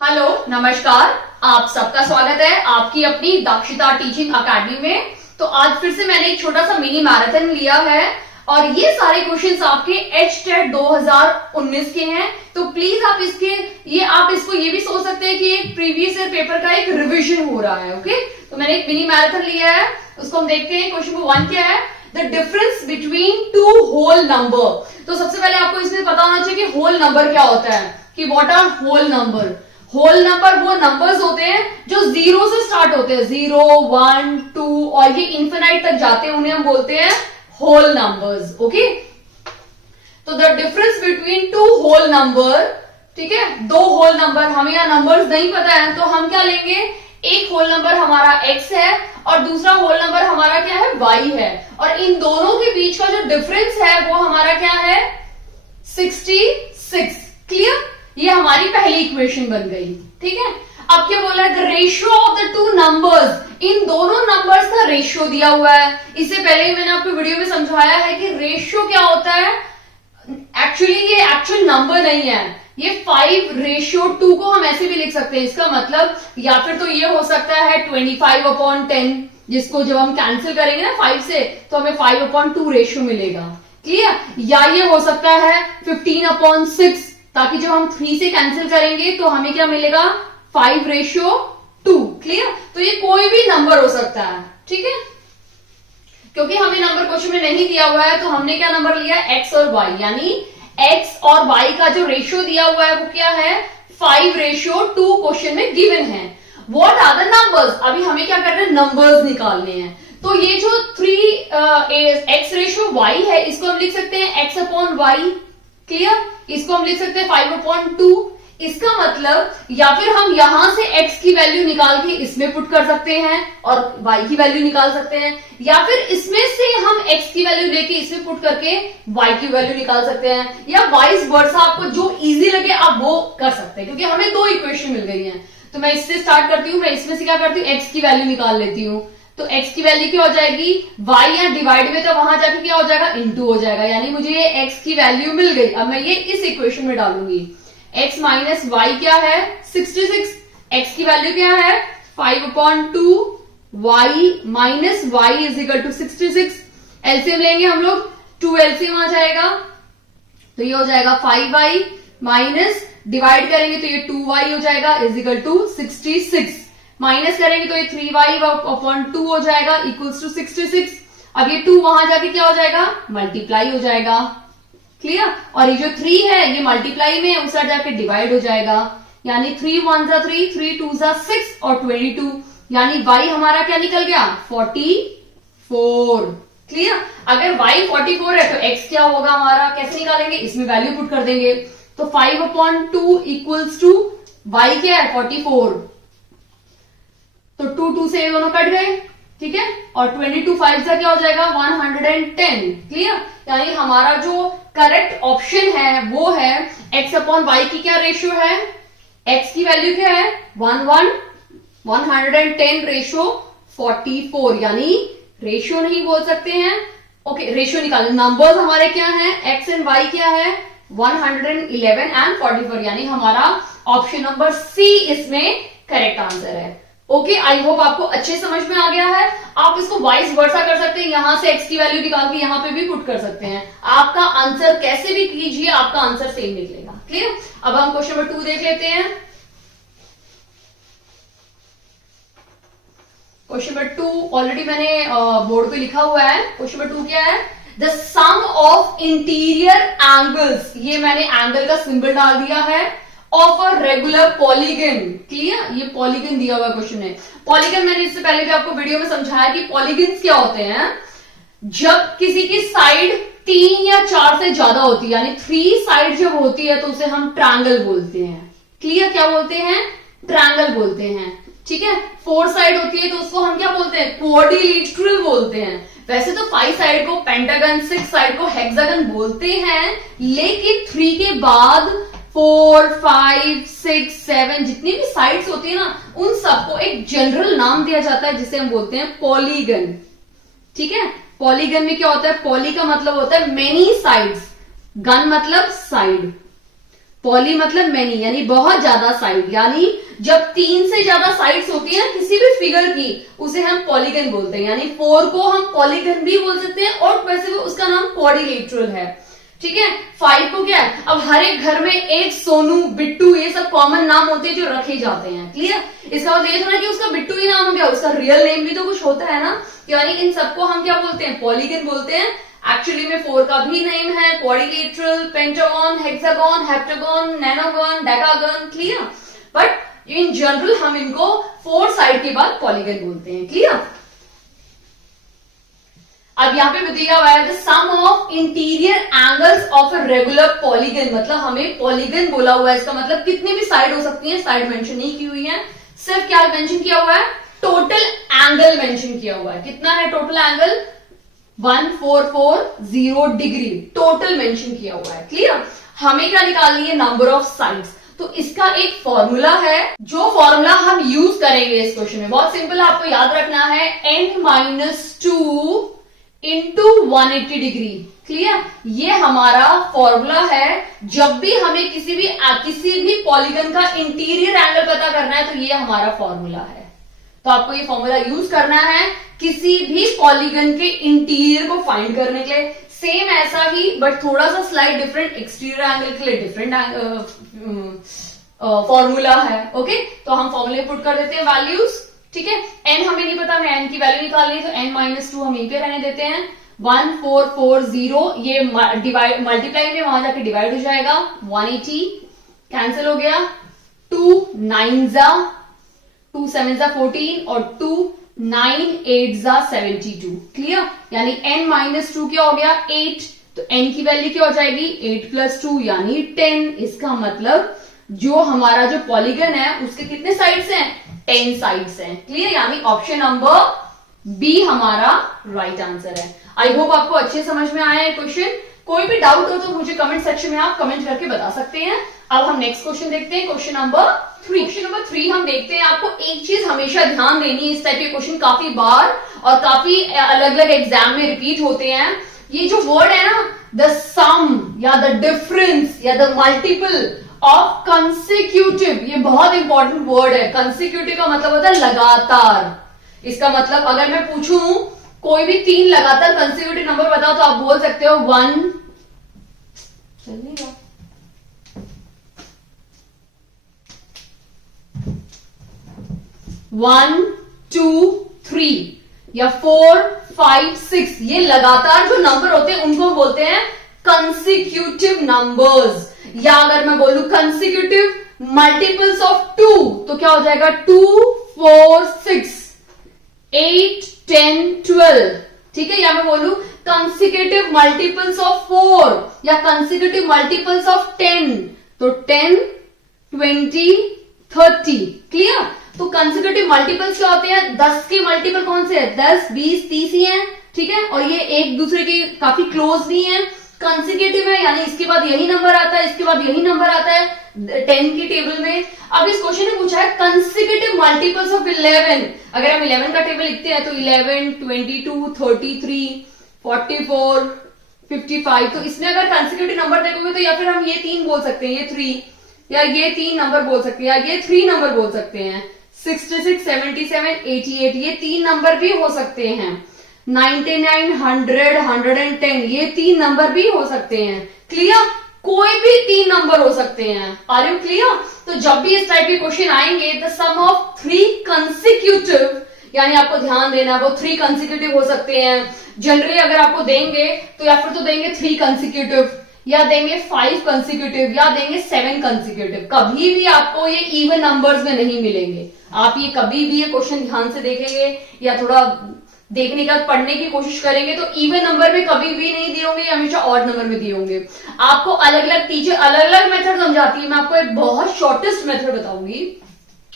Hello नमस्कार। आप सबका स्वागत है आपकी अपनी दक्षिता टीचिंग अकेडमी में। तो आज फिर से मैंने एक छोटा सा मिनी मैराथन लिया है और ये सारे क्वेश्चंस आपके एचटेट 2019 के हैं। तो प्लीज आप इसको ये भी सोच सकते हैं कि एक प्रीवियस ईयर पेपर का एक रिवीजन हो रहा है। ओके, तो मैंने एक मिनी मैराथन लिया है, उसको हम देखते हैं। क्वेश्चन नंबर 1 क्या है? The difference between two whole number. तो सबसे पहले आपको इसमें पता होना चाहिए कि होल नंबर क्या होता है, कि what are whole number. Whole number वो नंबर्स होते हैं जो जीरो से स्टार्ट होते हैं, 0, 1, 2 और ये इंफिनाइट तक जाते हैं, उन्हें हम बोलते हैं होल नंबर्स। ओके, तो the difference between two whole number, ठीक है, दो होल नंबर, हमें यहाँ नंबर्स नहीं पता है तो हम क्या लेंगे, एक होल नंबर हमारा x है और दूसरा होल नंबर हमारा क्या है, y है, और इन दोनों के बीच का जो डिफरेंस है वो हमारा क्या है, 66। क्लियर? ये हमारी पहली इक्वेशन बन गई। ठीक है, अब क्या बोला है, the ratio of the two numbers, इन दोनों नंबर्स का रेशियो दिया हुआ है। इससे पहले ही मैंने आपको वीडियो में समझाया है कि रेशियो क्या होता है। एक्चुअली ये एक्चुअल नंबर नहीं है, ये 5:2 को हम ऐसे भी लिख सकते हैं। इसका मतलब या फिर तो ये हो सकता है 25/10, जिसको जब हम कैंसिल करेंगे ना 5 से तो हमें 5/2 रेशियो मिलेगा। क्लियर? या ये हो सकता है 15/6, ताकि जब हम 3 से कैंसिल करेंगे तो हमें क्या मिलेगा, 5:2। क्लियर? तो ये कोई भी नंबर हो सकता है। ठीक है, क्योंकि हमें नंबर क्वेश्चन में नहीं दिया हुआ है तो हमने क्या नंबर लिया, x और y, यानी x और y का जो रेशियो दिया हुआ है वो क्या है, 5:2 क्वेश्चन में गिवन है। What are the numbers? अभी हमें क्या करना है, नंबर्स निकालने हैं। तो ये जो 3x/y है इसको हम लिख सकते हैं x/y। क्लियर? इसको हम लिख सकते हैं 5/2। इसका मतलब या फिर हम यहां से x की वैल्यू निकाल के इसमें पुट कर सकते हैं और y की वैल्यू निकाल सकते हैं, या फिर इसमें से हम x की वैल्यू लेके इसमें पुट करके y की वैल्यू निकाल सकते हैं, या वाइस वर्सा, आपको जो इजी लगे आप वो कर सकते हैं। क्योंकि हमें दो इक्वेशन मिल गई हैं, तो मैं इससे स्टार्ट करती हूँ। मैं इसमें से क्या करती हूँ, x की वैल्यू निकाल लेती हूँ। तो x की वैल्यू क्या हो जाएगी, y या डिवाइड में, तो वहां जाके क्या हो जाएगा, इनटू हो जाएगा, यानी मुझे ये x की वैल्यू मिल गई। अब मैं ये इस इक्वेशन में डालूंगी, x माइनस वाई क्या है, 66, x की वैल्यू क्या है 5/2, y minus Y is equal to 66। LCM लेंगे हम लोग, 2 एलसीएम आ जाएगा, तो ये हो जाएगा 5y माइनस, डिवाइड करेंगे तो ये 2y हो जाएगा इज इक्वल टू 66, माइनस करेंगे तो ये 3y/2 हो जाएगा इक्वल्स टू 66। अब ये 2 वहां जाके क्या हो जाएगा, मल्टीप्लाई हो जाएगा। क्लियर? और ये जो 3 है ये मल्टीप्लाई में उस साइड जाके डिवाइड हो जाएगा, यानी 3 1 3, 3 2 6 और 22, यानी y हमारा क्या निकल गया, 44। क्लियर? अगर y 44 है तो x क्या होगा हमारा, कैसे निकालेंगे, इसमें वैल्यू पुट कर देंगे। तो 5/2 इक्वल्स टू y क्या है, 44, तो 2 से ये दोनों कट गए। ठीक है, और 22 5 से क्या हो जाएगा, 110। क्लियर? यानी हमारा जो करेक्ट ऑप्शन है वो है x/y की क्या रेशियो है, x की वैल्यू क्या है 110 रेशियो 44, यानी रेशियो नहीं बोल सकते हैं। ओके, रेशियो निकालें। नंबर्स हमारे क्या हैं, x एंड y क्या है, 111 एंड 44, यानी हमारा ऑप्शन नंबर सी इसमें करेक्ट आंसर है। ओके, आई होप आपको अच्छे समझ में आ गया है। आप इसको वाइस वर्सा कर सकते हैं, यहां से x की वैल्यू निकाल के यहां पे भी पुट कर सकते हैं। आपका आंसर कैसे भी कीजिए, आपका आंसर सेम निकलेगा। क्लियर? अब हम क्वेश्चन नंबर 2 देख लेते हैं। क्वेश्चन नंबर 2 ऑलरेडी मैंने बोर्ड पे लिखा हुआ है। क्वेश्चन नंबर 2 क्या है, the sum of interior angles, ये मैंने एंगल का सिंबल डाल दिया है, of a regular polygon. Clear? ये पॉलीगन दिया हुआ क्वेश्चन है। पॉलीगन मैंने इससे पहले भी आपको वीडियो में समझाया कि पॉलीगन्स क्या होते हैं, जब किसी की साइड 3 या 4 से ज्यादा होती है, यानी 3 साइड जब होती है तो उसे हम ट्रायंगल बोलते हैं। क्लियर? क्या बोलते हैं, ट्रायंगल बोलते हैं। ठीक है, 4 साइड होती है तो उसको हम क्या बोलते हैं, क्वाड्रिलेटरल बोलते हैं। वैसे तो 5 साइड को पेंटागन, 6 साइड को हेक्सागन बोलते हैं, लेकिन 3 के बाद 4 5 6 7 जितनी भी साइड्स होती है ना, उन सबको एक जनरल नाम दिया जाता है जिसे हम बोलते हैं पॉलीगन। ठीक है, पॉलीगन में क्या होता है, पॉली का मतलब होता है मेनी साइड्स, गन मतलब साइड। पॉली मतलब मैनी, यानी बहुत ज्यादा साइड, यानी जब 3 से ज्यादा साइड्स होती है किसी भी फिगर की उसे हम पॉलीगन बोलते हैं। यानी 4 को हम पॉलीगन भी बोल सकते हैं और वैसे भी उसका नाम क्वाड्रिलेटरल है। ठीक है, 5 को क्या है, अब हर एक घर में एक सोनू, बिट्टू, ये सब कॉमन नाम होते हैं जो रखे जाते हैं। क्लियर, इसका मतलब ये थोड़ा कि उसका बिट्टू ही नाम हो गया, उसका रियल नेम भी तो कुछ होता है ना। यानी इन सबको हम क्या बोलते हैं, पॉलीगन बोलते हैं। एक्चुअली में 4 का भी नेम है quadrilateral, pentagon, hexagon, heptagon, nonagon, decagon. Clear, but in general हम इनको 4 साइड के बाद पॉलीगन बोलते हैं। क्लियर, अब यहाँ पे दिया हुआ है the sum of interior angles of a regular polygon, मतलब हमें पॉलीगन बोला हुआ है, इसका मतलब कितनी भी साइड हो सकती है, साइड मेंशन नहीं की हुई है, सिर्फ क्या मेंशन किया हुआ है, टोटल एंगल मेंशन किया हुआ है। कितना है total angle, 1440 degree total mention किया हुआ है। क्लियर, हमें क्या निकालनी है, नंबर ऑफ साइड्स। तो इसका एक फॉर्मूला है, जो फॉर्मूला हम यूज करेंगे इस क्वेश्चन में, बहुत सिंपल है, आपको याद रखना है, n-2 इंटू 180 डिग्री। क्लियर, ये हमारा फॉर्मूला है। जब भी हमें किसी भी पॉलीगन का इंटीरियर एंगल पता करना है तो ये हमारा फॉर्मूला है। तो आपको ये फॉर्मूला यूज करना है किसी भी पॉलीगन के इंटीरियर को फाइंड करने के लिए। सेम ऐसा ही बट थोड़ा सा स्लाइड डिफरेंट, एक्सटीरियर एंगल के लिए डिफरेंट फॉर्मूला है। ओके, तो हम फॉर्मूले पुट कर देते हैं वैल्यूज। ठीक है, n हमें नहीं पता, हमें n की वैल्यू निकालनी है, तो n-2 हम यहीं पे रहने देते हैं। 1440 ये मल्टीप्लाई में वहां जाके डिवाइड हो जाएगा, 180 कैंसिल हो गया, 2 9 2 7 14 और 2 9 8 72। क्लियर, यानी n-2 क्या हो गया, 8, तो n की वैल्यू क्या हो जाएगी, 8 + 2 यानी 10। इसका मतलब जो हमारा जो पॉलीगन है उसके कितने साइड्स हैं, 10 साइड्स हैं। क्लियर, यानी ऑप्शन नंबर बी हमारा राइट आंसर है। आई होप आपको अच्छे समझ में आया है क्वेश्चन। कोई भी डाउट हो तो मुझे कमेंट सेक्शन में आप कमेंट करके बता सकते हैं। अब हम नेक्स्ट क्वेश्चन देखते हैं, क्वेश्चन नंबर 3। क्वेश्चन नंबर 3 हम देखते हैं। आपको एक चीज हमेशा ध्यान देनी है, इस टाइप के क्वेश्चन काफी बार और काफी अलग अलग एग्जाम में रिपीट होते हैं। ये जो वर्ड है ना, द सम या द डिफरेंस या द मल्टीपल ऑफ कंसेक्यूटिव, ये बहुत इंपॉर्टेंट वर्ड है। कंसेक्यूटिव का मतलब होता है लगातार। इसका मतलब अगर मैं पूछूं कोई भी 3 लगातार कंसेक्यूटिव नंबर बताओ तो आप बोल सकते हो 1 1 2 3 या 4 5 6। ये लगातार जो नंबर होते हैं उनको बोलते हैं कंसेक्यूटिव नंबर्स। या अगर मैं बोलूं कंसेक्यूटिव मल्टीपल्स ऑफ 2 तो क्या हो जाएगा, 2 4 6 8 10 12। ठीक है, या मैं बोलूं कंसेक्यूटिव मल्टीपल्स ऑफ 4 या कंसेक्यूटिव मल्टीपल्स ऑफ 10 तो 10 20 30। क्लियर, तो कंसेक्यूटिव मल्टीपल्स क्या होते हैं, 10 के मल्टीपल कौन से है, 10 20 30 ही है। ठीक है, और ये एक दूसरे के काफी क्लोज भी है। कंसेक्यूटिव है यानी इसके बाद यही नंबर आता है, इसके बाद यही नंबर आता है 10 की टेबल में। अब इस क्वेश्चन ने पूछा है कंसेक्यूटिव मल्टीपल्स ऑफ 11। अगर हम 11 का टेबल लिखते हैं तो 11 22 33 44 55। तो इसमें अगर कंसेक्यूटिव नंबर देखोगे तो या फिर हम ये 3 बोल सकते हैं, ये 3, या ये 3 नंबर बोल सकते हैं, या ये 3 नंबर बोल सकते हैं, 66 77 88 ये 3 नंबर भी हो सकते हैं, 99 100 110 ये 3 नंबर भी हो सकते हैं। क्लियर, कोई भी 3 नंबर हो सकते हैं। Are you clear? तो जब भी इस टाइप के क्वेश्चन आएंगे, द सम ऑफ 3 कंसेक्यूटिव, यानी आपको ध्यान देना वो 3 कंसेक्यूटिव हो सकते हैं। जनरली अगर आपको देंगे तो या फिर तो देंगे 3 कंसेक्यूटिव, या देंगे 5 कंसेक्यूटिव, या देंगे 7 कंसेक्यूटिव। कभी भी आपको ये इवन नंबर्स में नहीं मिलेंगे। आप ये कभी भी ये क्वेश्चन ध्यान से देखेंगे या थोड़ा देखने का पढ़ने की कोशिश करेंगे तो इवन नंबर में कभी भी नहीं दिए होंगे, हमेशा ऑड नंबर में दिए होंगे। आपको अलग अलग टीचर अलग अलग मेथड समझाती है। मैं आपको एक बहुत शॉर्टेस्ट मेथड बताऊंगी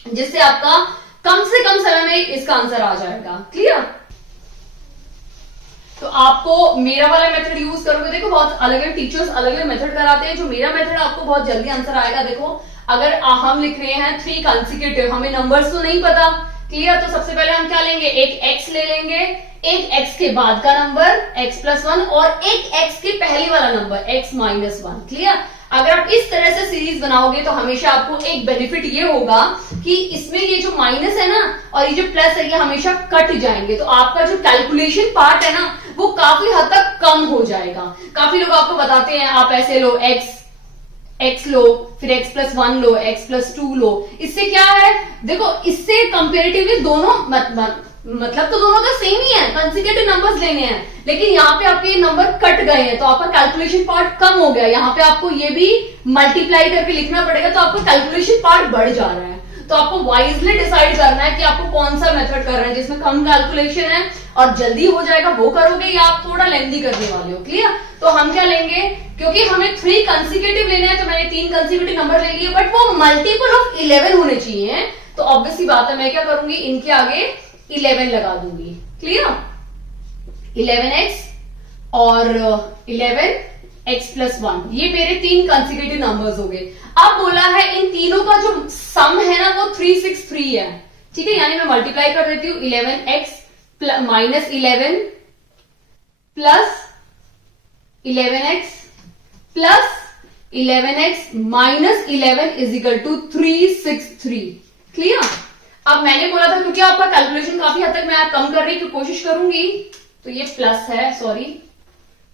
जिससे आपका कम से कम समय में इसका आंसर आ जाएगा। क्लियर? तो आपको मेरा वाला मेथड यूज करोगे, देखो बहुत अलग अलग टीचर्स अलग अलग मेथड कराते हैं। जो मेरा मेथड आपको बहुत जल्दी आंसर आएगा। देखो अगर हम लिख रहे हैं 3 कंसेक्यूटिव, हमें नंबर्स तो नहीं पता। क्लियर? तो सबसे पहले हम क्या लेंगे, एक x ले लेंगे, एक x के बाद का नंबर x + 1 और एक x के पहले वाला नंबर x - 1। क्लियर? अगर आप इस तरह से सीरीज बनाओगे तो हमेशा आपको एक बेनिफिट ये होगा कि इसमें ये जो माइनस है ना और ये जो प्लस है ये हमेशा कट जाएंगे, तो आपका जो कैलकुलेशन पार्ट है ना वो काफी हद तक कम हो जाएगा। काफी लोग आपको बताते हैं आप ऐसे लो x लो, फिर x+1 लो, x+2 लो। इससे क्या है, देखो इससे कंपेरेटिवली दोनों मतलब तो दोनों का सेम ही है, कंसेक्यूटिव नंबर्स लेने हैं, लेकिन यहाँ पे आपके नंबर कट गए हैं तो आपका कैलकुलेशन पार्ट कम हो गया। यहाँ पे आपको ये भी मल्टीप्लाई करके लिखना पड़ेगा, तो आपका कैलकुलेशन पार्ट बढ़ जा रहा है। तो आपको वाइजली डिसाइड करना है कि आपको कौन सा मेथड कर रहे हैं जिसमें कम कैलकुलेशन है और जल्दी हो जाएगा, वो करोगे या आप थोड़ा लेंथी करने वाले हो। क्लियर? तो हम क्या लेंगे, क्योंकि हमें 3 कंसेक्यूटिव लेना है तो मैंने 3 कंसेक्यूटिव नंबर ले लिए, बट वो मल्टीपल ऑफ 11 होने चाहिए। तो ऑब्वियसली बात है मैं क्या करूंगी, इनके आगे 11 लगा दूंगी। क्लियर? 11x और 11x+1 ये मेरे 3 कंसेक्यूटिव नंबर्स हो गए। अब बोला है इन तीनों का जो सम है ना वो 363 है। ठीक है, यानी मैं मल्टीप्लाई कर देती हूं 11x minus 11 plus 11x plus 11x minus 11 is equal to 363। Clear? अब मैंने बोला था क्योंकि आपका कैलकुलेशन काफी हद तक मैं कम करने की कोशिश करूंगी, तो ये प्लस है, सॉरी,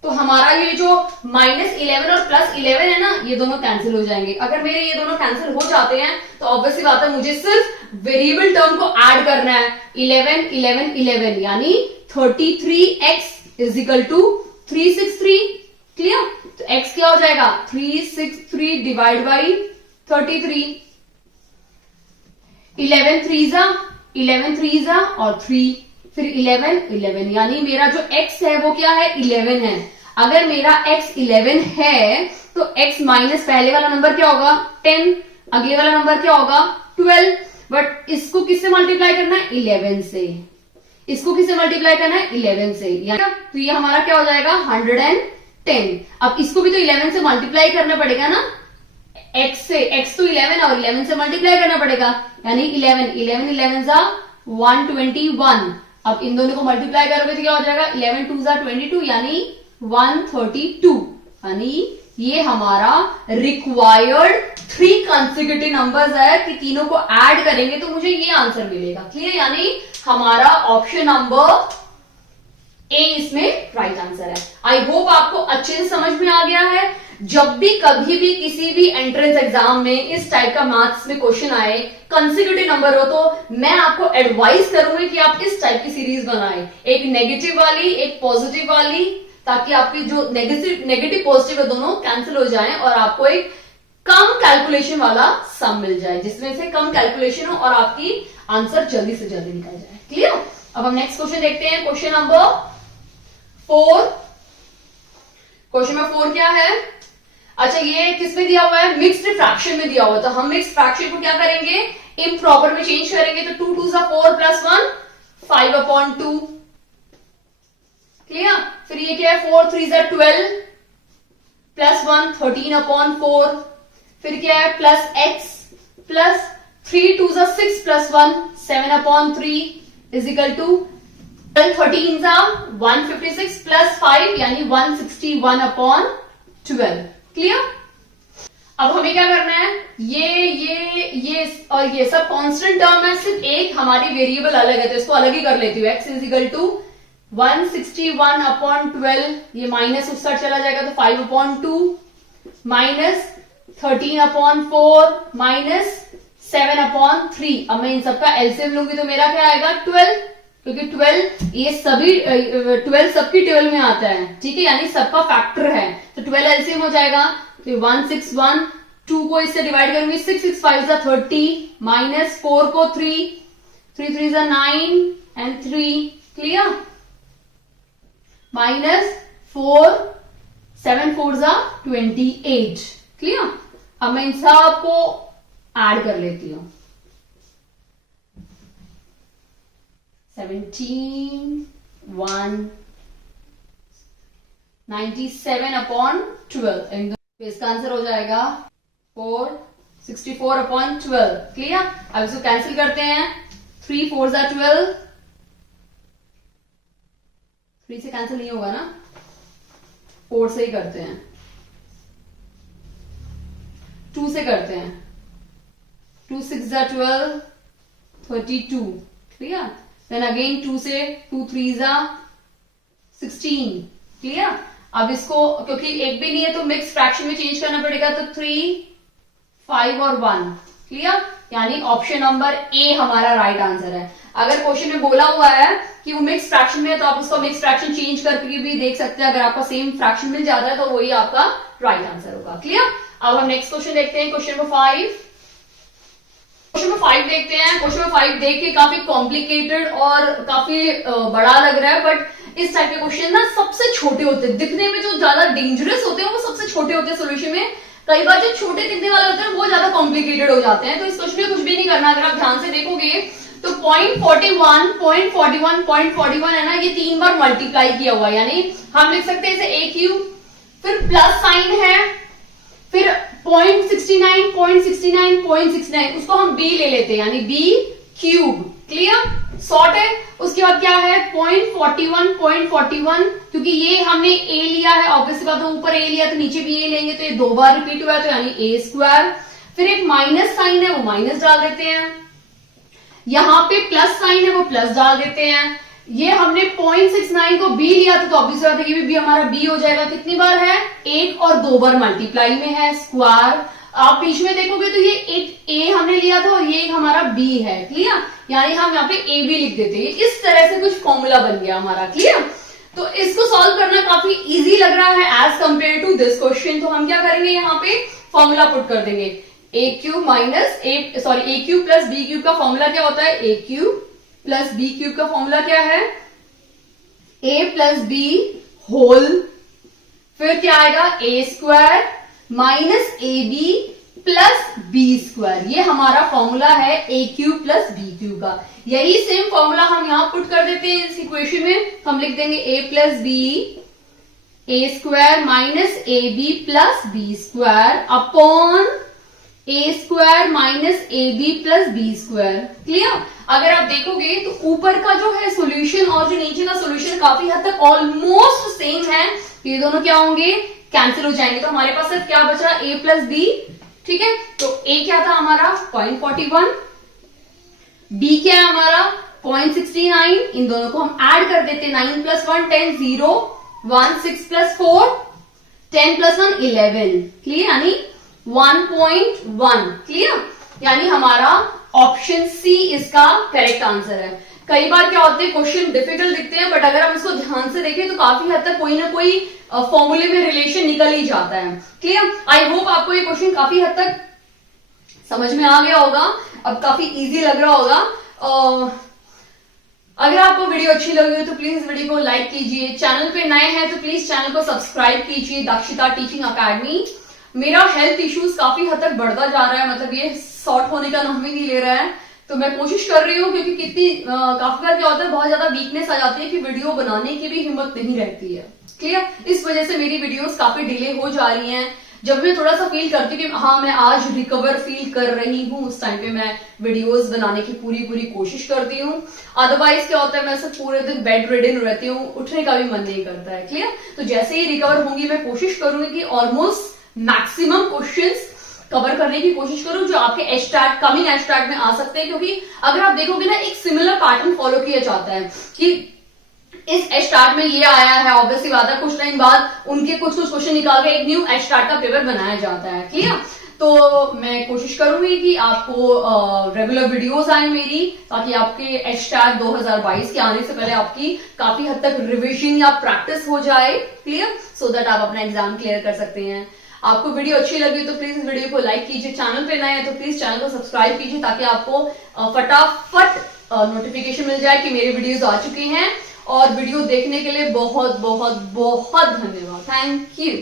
तो हमारा ये जो -11 और +11 है ना ये दोनों कैंसिल हो जाएंगे। अगर मेरे ये दोनों कैंसिल हो जाते हैं तो ऑब्वियसली बात है मुझे सिर्फ वेरिएबल टर्म को ऐड करना है। 11 11 11 यानी 33x is equal to 363। Clear? तो x क्या हो जाएगा, 363 डिवाइड बाई 33। 11 3 जा और 3, फिर 11 11 यानी मेरा जो x है वो क्या है, 11 है। अगर मेरा x 11 है तो x माइनस पहले वाला नंबर क्या होगा, 10, अगले वाला नंबर क्या होगा, 12। बट इसको किससे मल्टीप्लाई करना है, 11 से। इसको किससे मल्टीप्लाई करना है, 11 से। यानी तो ये हमारा क्या हो जाएगा, 110। अब इसको भी तो 11 से मल्टीप्लाई करना पड़ेगा ना, x से, x तो 11 और 11 से मल्टीप्लाई करना पड़ेगा, यानी 11 11 11 जा 121। अब इन दोनों को मल्टीप्लाई करोगे तो क्या हो जाएगा, 11 2 जा 22 यानी 132। यानी ये हमारा रिक्वायर्ड 3 कंसेक्यूटिव नंबर्स है कि तीनों को ऐड करेंगे तो मुझे ये आंसर मिलेगा। क्लियर? यानी हमारा ऑप्शन नंबर ए इसमें राइट आंसर है। आई होप आपको अच्छे से समझ में आ गया है। जब भी कभी भी किसी भी एंट्रेंस एग्जाम में इस टाइप का मैथ्स में क्वेश्चन आए, कंसेक्यूटिव नंबर हो, तो मैं आपको एडवाइस करूंगी कि आप इस टाइप की सीरीज बनाएं, एक नेगेटिव वाली एक पॉजिटिव वाली, ताकि आपकी जो नेगेटिव पॉजिटिव है दोनों कैंसिल हो जाएं और आपको एक कम कैलकुलेशन वाला सम मिल जाए जिसमें से कम कैलकुलेशन हो और आपकी आंसर जल्दी से जल्दी निकल जाए। क्लियर? अब हम नेक्स्ट क्वेश्चन देखते हैं, क्वेश्चन नंबर 4। क्वेश्चन नंबर 4 क्या है, अच्छा ये किसमें दिया हुआ है, मिक्स्ड फ्रैक्शन में दिया हुआ है। तो हम मिक्स्ड फ्रैक्शन को क्या करेंगे, इम्प्रॉपर में चेंज करेंगे। तो 2 2 4 प्लस 1 5/2। क्लियर? फिर ये क्या है, 4 3 12 प्लस 1 13/4। फिर क्या है, plus x plus 3 2 6 plus 1 7/3 is equal to 13 156 plus 5 यानी 161/12। क्लियर? अब हमें क्या करना है, ये और ये सब कांस्टेंट टर्म है, सिर्फ एक हमारी वेरिएबल अलग है तो इसको अलग ही कर लेती हूँ। x इज इक्वल टू 161/12, ये माइनस उस साइड चला जाएगा तो 5/2 माइनस 13/4 माइनस 7/3। अब मैं इन सबका एलसीएम लूंगी तो मेरा क्या आएगा, 12, क्योंकि 12 ये सभी 12 सबकी 12 में आता है। ठीक है, यानी सबका फैक्टर है तो 12 एलसीएम हो जाएगा। तो 161, 2 को इससे डिवाइड करूंगी, 6 6 5 30 माइनस 4 को 3 3 3 9 एंड 3। क्लियर? माइनस 4 7 4 28। क्लियर? अब मैं इन सब को ऐड कर लेती हूं। 17 1 97/12। इसका आंसर हो जाएगा 464/12। क्लियर? अब इसको कैंसिल करते हैं, 3 4 12, 3 से कैंसिल नहीं होगा ना, 4 से ही करते हैं। 2 से करते हैं, 2 6 जा 12, 32, क्लियर। देन अगेन 2 से 2 3 जा 16, क्लियर। अब इसको क्योंकि एक भी नहीं है तो मिक्स फ्रैक्शन में चेंज करना पड़ेगा, तो 3 5 और 1, क्लियर। यानी ऑप्शन नंबर ए हमारा राइट आंसर है। अगर क्वेश्चन में बोला हुआ है कि वो मिक्स फ्रैक्शन में है तो आप उसको मिक्स फ्रैक्शन चेंज करके भी देख सकते हैं। अगर आपका सेम फ्रैक्शन मिल जाता है तो वही आपका राइट आंसर होगा, क्लियर। अब हम नेक्स्ट क्वेश्चन देखते हैं, क्वेश्चन नंबर 5। क्वेश्चन नंबर 5 देखते हैं। क्वेश्चन नंबर 5 देख के काफी कॉम्प्लिकेटेड और काफी बड़ा लग रहा है, बट इस टाइप के क्वेश्चन ना सबसे छोटे होते हैं। दिखने में जो ज्यादा डेंजरस होते हैं वो सबसे छोटे होते हैं सोल्यूशन में। कई बार जो छोटे दिखने वाले होते हैं वो ज्यादा कॉम्प्लिकेटेड हो जाते हैं। तो इस क्वेश्चन में कुछ भी नहीं करना। अगर आप ध्यान से देखोगे तो 0.41, 0.41, 0.41 है ना, ये 3 बार मल्टीप्लाई किया हुआ है। यानी हम लिख सकते हैं इसे ए क्यूब, फिर प्लस साइन है, फिर 0.69, 0.69, 0.69, उसको हम बी ले लेते हैं, यानी बी क्यूब, क्लियर। सॉर्ट है। उसके बाद क्या है 0.41, 0.41, क्योंकि ये हमने ए लिया है, ऑब्वियसली बात है, ऊपर ए लिया तो नीचे भी ए लेंगे, तो ये 2 बार रिपीट हुआ है, तो यानी ए स्क्वायर। फिर एक माइनस साइन है, वो माइनस डाल देते हैं। यहां पे प्लस साइन है, वो प्लस डाल देते हैं। ये हमने 0.69 को बी लिया था, तो ऑब्वियस बात है कि भी हमारा बी हो जाएगा। कितनी बार है, 1 और 2 बार मल्टीप्लाई में है, स्क्वायर। आप बीच में देखोगे तो ये एक ए हमने लिया था और ये एक हमारा बी है, क्लियर। यानी हम यहाँ पे ए बी लिख देते हैं। इस तरह से कुछ फॉर्मूला बन गया हमारा, क्लियर। तो इसको सॉल्व करना काफी इजी लग रहा है as compare to this question. तो हम क्या करेंगे, यहाँ पे फॉर्मूला पुट कर देंगे। A cube minus a cube plus b cube का फॉर्मूला क्या होता है, a cube plus b cube का फॉर्मूला क्या है, ए प्लस बी होल, फिर क्या आएगा a square minus a b plus b square. ये हमारा फॉर्मूला है a cube plus b cube का। यही सेम फॉर्मूला हम यहां पुट कर देते हैं इस इक्वेशन में। हम लिख देंगे a plus b a square minus a b plus b square upon a square minus a b plus b square, clear. अगर आप देखोगे तो ऊपर का जो है सॉल्यूशन और जो नीचे का सॉल्यूशन काफी हद तक ऑलमोस्ट सेम है। ये दोनों क्या होंगे, कैंसिल हो जाएंगे। तो हमारे पास सिर्फ क्या बचा, ए प्लस बी, ठीक है। तो ए क्या था हमारा 0.41, बी क्या है हमारा 0.69। इन दोनों को हम ऐड कर देते हैं, 9 + 1 10, 0 1 6 + 4 10 + 1 11, क्लियर। यानी 1.1, क्लियर। यानी हमारा ऑप्शन सी इसका करेक्ट आंसर है। कई बार क्या होते हैं, क्वेश्चन डिफिकल्ट दिखते हैं, बट अगर हम इसको ध्यान से देखें तो काफी हद तक कोई ना कोई फॉर्मूले में रिलेशन निकल ही जाता है, क्लियर। आई होप आपको ये क्वेश्चन काफी हद तक समझ में आ गया होगा, अब काफी इजी लग रहा होगा। अगर आपको वीडियो अच्छी लगी हो तो प्लीज वीडियो को लाइक कीजिए। चैनल पे नए हैं तो प्लीज चैनल को सब्सक्राइब कीजिए। Dakshita teaching academy. मेरा हेल्थ इश्यूज काफी हद तक बढ़ता जा रहा है, मतलब ये सॉर्ट होने का नाम ही नहीं ले रहा है। तो मैं कोशिश कर रही हूँ, क्योंकि कितनी काफी बार क्या होता है, बहुत ज्यादा वीकनेस आ जाती है कि वीडियो बनाने की भी हिम्मत नहीं रहती है, क्लियर। इस वजह से मेरी वीडियोस काफी डिले हो जा रही हैं। जब मैं थोड़ा सा फील करती हूँ कि हाँ मैं आज रिकवर फील कर रही हूँ, उस टाइम पे मैं वीडियोस बनाने की पूरी कोशिश करती हूँ। अदरवाइज क्या होता है, मैं सब पूरे दिन बेड रिडन रहती हूँ, उठने का भी मन नहीं करता है, क्लियर। तो जैसे ही रिकवर होंगी मैं कोशिश करूंगी कि ऑलमोस्ट मैक्सिमम क्वेश्चंस कवर करने की कोशिश करूं जो आपके एचटैग कमिंग एचटैग में आ सकते हैं। क्योंकि अगर आप देखोगे ना, एक सिमिलर पैटर्न फॉलो किया जाता है कि इस एचटैग में ये आया है, ऑब्वियसली बात है कुछ टाइम बाद उनके कुछ क्वेश्चन निकाल के एक न्यू एचटैग का पेपर बनाया जाता है, क्लियर। तो मैं कोशिश करूंगी कि आपको रेगुलर वीडियोस आए मेरी, ताकि आपके एचटैग 2022 के आने से पहले आपकी काफी हद तक रिविजन या प्रैक्टिस हो जाए, क्लियर, सो दैट आप अपना एग्जाम क्लियर कर सकते हैं। आपको वीडियो अच्छी लगी तो प्लीज इस वीडियो को लाइक कीजिए। चैनल पे नए हैं तो प्लीज चैनल को सब्सक्राइब कीजिए, ताकि आपको फटाफट नोटिफिकेशन मिल जाए कि मेरे वीडियोस आ चुके हैं। और वीडियो देखने के लिए बहुत बहुत बहुत धन्यवाद। Thank you.